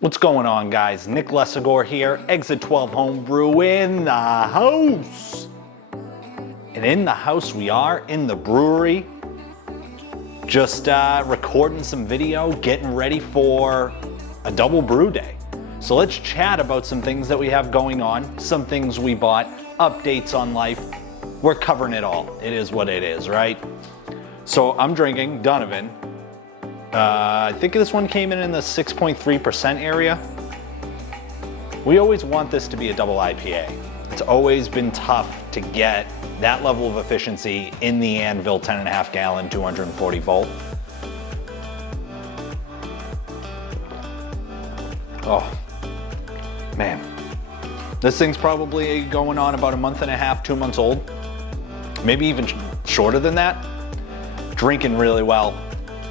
What's going on, guys? Nick Lesagore here, Exit 12 Homebrew in the house. And in the house we are, in the brewery, just recording some video, getting ready for a double brew day. So let's chat about some things that we have going on, some things we bought, updates on life. We're covering it all. It is what it is, right? So I'm drinking Donovan. I think this one came in the 6.3% area. We always want this to be a double IPA. It's always been tough to get that level of efficiency in the Anvil 10.5 gallon, 240 volt. Oh, man. This thing's probably going on about a month and a half, 2 months old. Maybe even shorter than that. Drinking really well.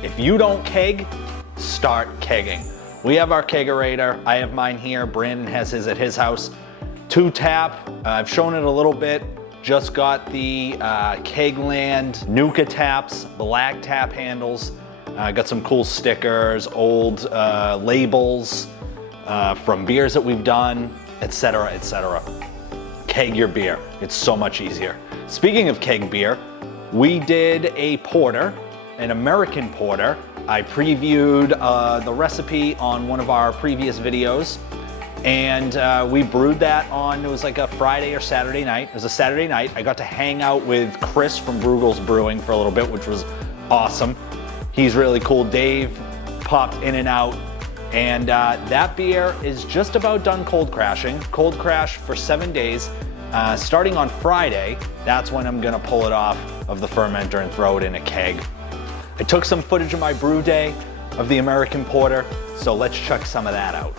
If you don't keg, start kegging. We have our kegerator. I have mine here. Brandon has his at his house. 2-tap. I've shown it a little bit. Just got the Kegland Nuka taps, black tap handles. Got some cool stickers, old labels from beers that we've done, etc., etc. Keg your beer. It's so much easier. Speaking of keg beer, we did a porter, an American porter. I previewed the recipe on one of our previous videos, and we brewed that on, it was like a Friday or Saturday night. It was a Saturday night. I got to hang out with Chris from Bruegel's Brewing for a little bit, which was awesome. He's really cool. Dave popped in and out, and that beer is just about done cold crashing. Cold crash for 7 days. Starting on Friday, that's when I'm gonna pull it off of the fermenter and throw it in a keg. I took some footage of my brew day of the American Porter, so let's check some of that out.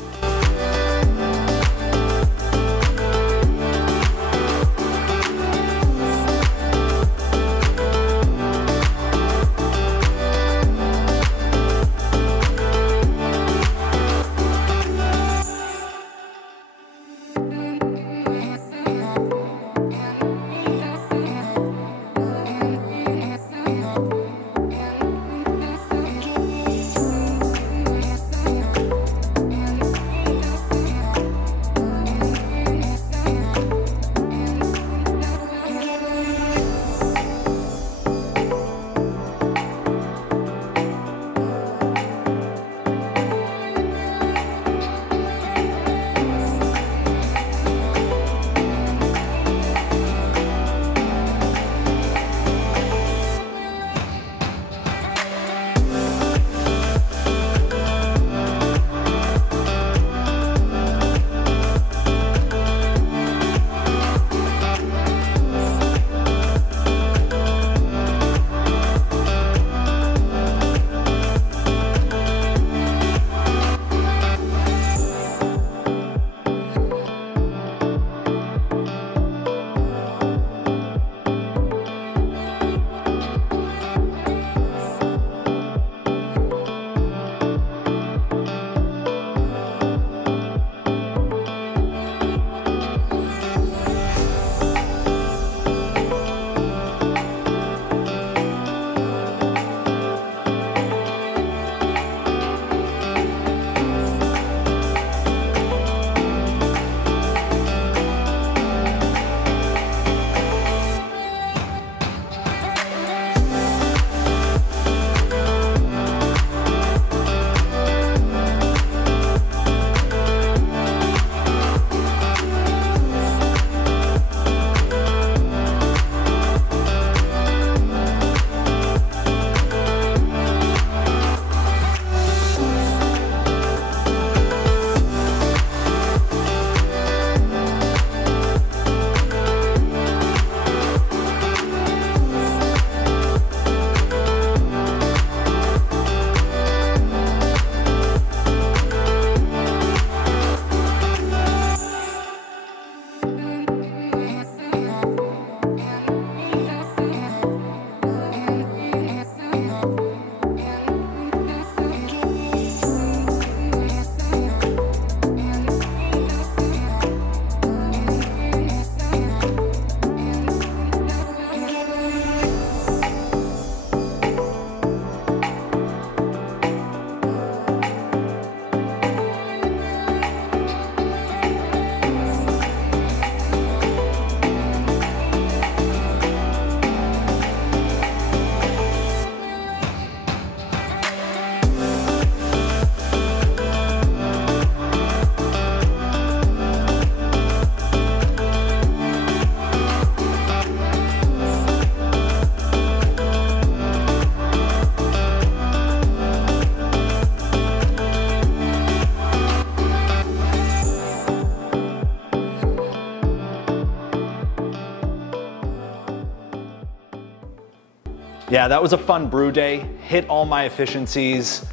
Yeah, that was a fun brew day. Hit all my efficiencies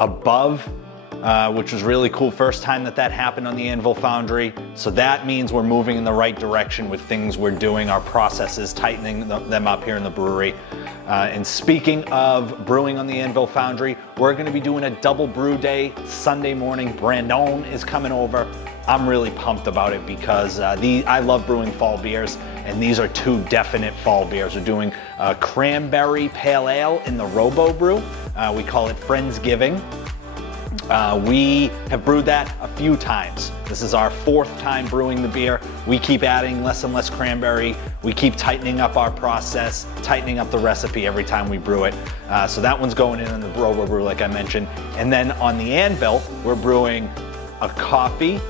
above, which was really cool. First time that happened on the Anvil Foundry. So that means we're moving in the right direction with things we're doing, our processes, tightening them up here in the brewery. And speaking of brewing on the Anvil Foundry, we're gonna be doing a double brew day Sunday morning. Brandon is coming over. I'm really pumped about it because I love brewing fall beers, and these are two definite fall beers. We're doing cranberry pale ale in the Robo Brew. We call it Friendsgiving. We have brewed that a few times. This is our 4th time brewing the beer. We keep adding less and less cranberry. We keep tightening up our process, tightening up the recipe every time we brew it. So that one's going in the Robo Brew, like I mentioned. And then on the Anvil, we're brewing a coffee,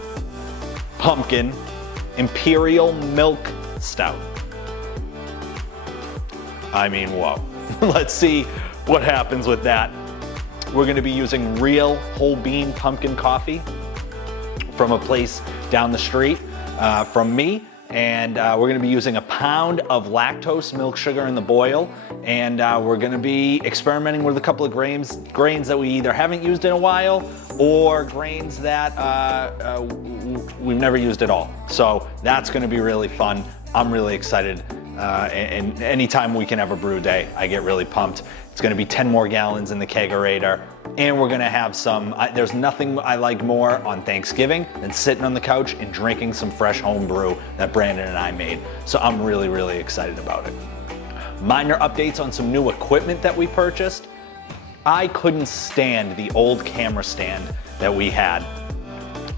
pumpkin, imperial milk stout. I mean, whoa. Let's see what happens with that. We're gonna be using real whole bean pumpkin coffee from a place down the street from me. And we're gonna be using a pound of lactose milk sugar in the boil. And we're gonna be experimenting with a couple of grains that we either haven't used in a while or grains that we've never used at all. So that's gonna be really fun. I'm really excited. And anytime we can have a brew day, I get really pumped. It's gonna be 10 more gallons in the kegerator. And we're gonna have some, there's nothing I like more on Thanksgiving than sitting on the couch and drinking some fresh homebrew that Brandon and I made. So I'm really, really excited about it. Minor updates on some new equipment that we purchased. I couldn't stand the old camera stand that we had.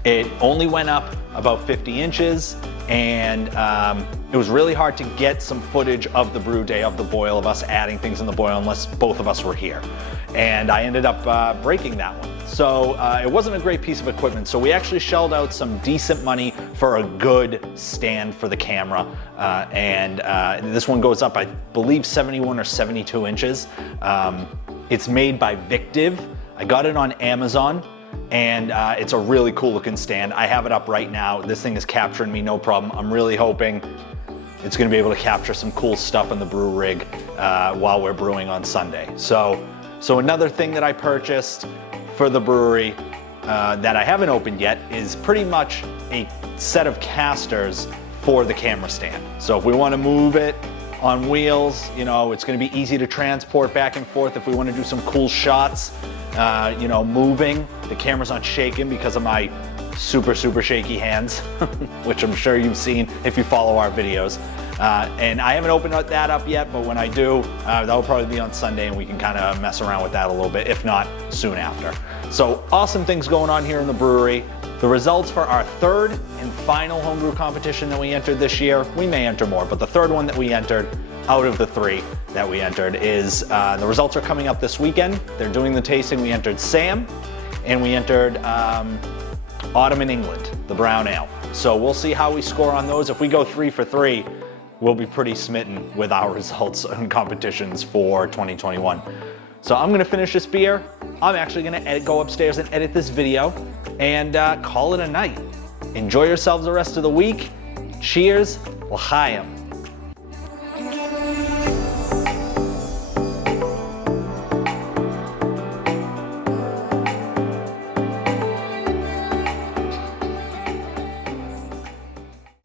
It only went up about 50 inches and it was really hard to get some footage of the brew day, of the boil, of us adding things in the boil unless both of us were here. And I ended up breaking that one. So it wasn't a great piece of equipment. So we actually shelled out some decent money for a good stand for the camera. This one goes up, I believe, 71 or 72 inches. It's made by Victiv. I got it on Amazon. And it's a really cool looking stand. I have it up right now. This thing is capturing me, no problem. I'm really hoping it's gonna be able to capture some cool stuff in the brew rig while we're brewing on Sunday. So another thing that I purchased for the brewery that I haven't opened yet is pretty much a set of casters for the camera stand. So if we wanna move it on wheels, you know, it's gonna be easy to transport back and forth if we wanna do some cool shots. You know, moving. The camera's not shaking because of my super shaky hands, which I'm sure you've seen if you follow our videos. And I haven't opened that up yet, but when I do, that'll probably be on Sunday and we can kind of mess around with that a little bit, if not soon after. So awesome things going on here in the brewery. The results for our 3rd and final homebrew competition that we entered this year, we may enter more, but the 3rd one that we entered out of the 3 that we entered is, the results are coming up this weekend. They're doing the tasting. We entered Sam and we entered Autumn in England, the brown ale. So we'll see how we score on those. If we go 3 for 3, we'll be pretty smitten with our results and competitions for 2021. So I'm gonna finish this beer. I'm actually gonna go upstairs and edit this video and call it a night. Enjoy yourselves the rest of the week. Cheers, l'chaim.